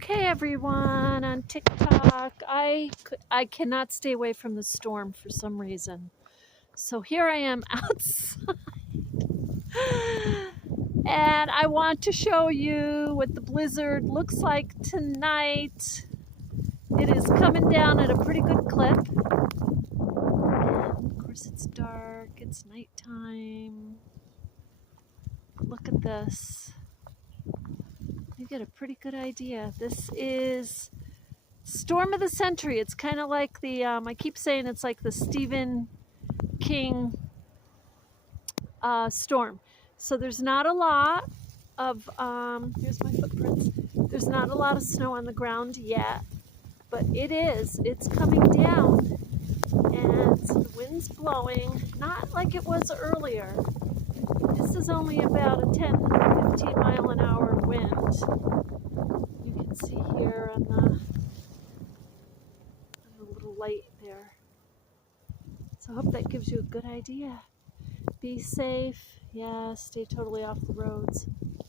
Okay, everyone on TikTok. I cannot stay away from the storm for some reason. So here I am outside. And I want to show you what the blizzard looks like tonight. It is coming down at a pretty good clip. And of course it's dark, it's nighttime. Look at this. You get a pretty good idea. This is storm of the century. It's kind of like the, I keep saying it's like the Stephen King storm. So there's not a lot of, here's my footprints. There's not a lot of snow on the ground yet, but it's coming down, and the wind's blowing, not like it was earlier. This is only about a 10, 15 mile an hour wind. You can see here on the little light there. So I hope that gives you a good idea. Be safe. Yeah, stay totally off the roads.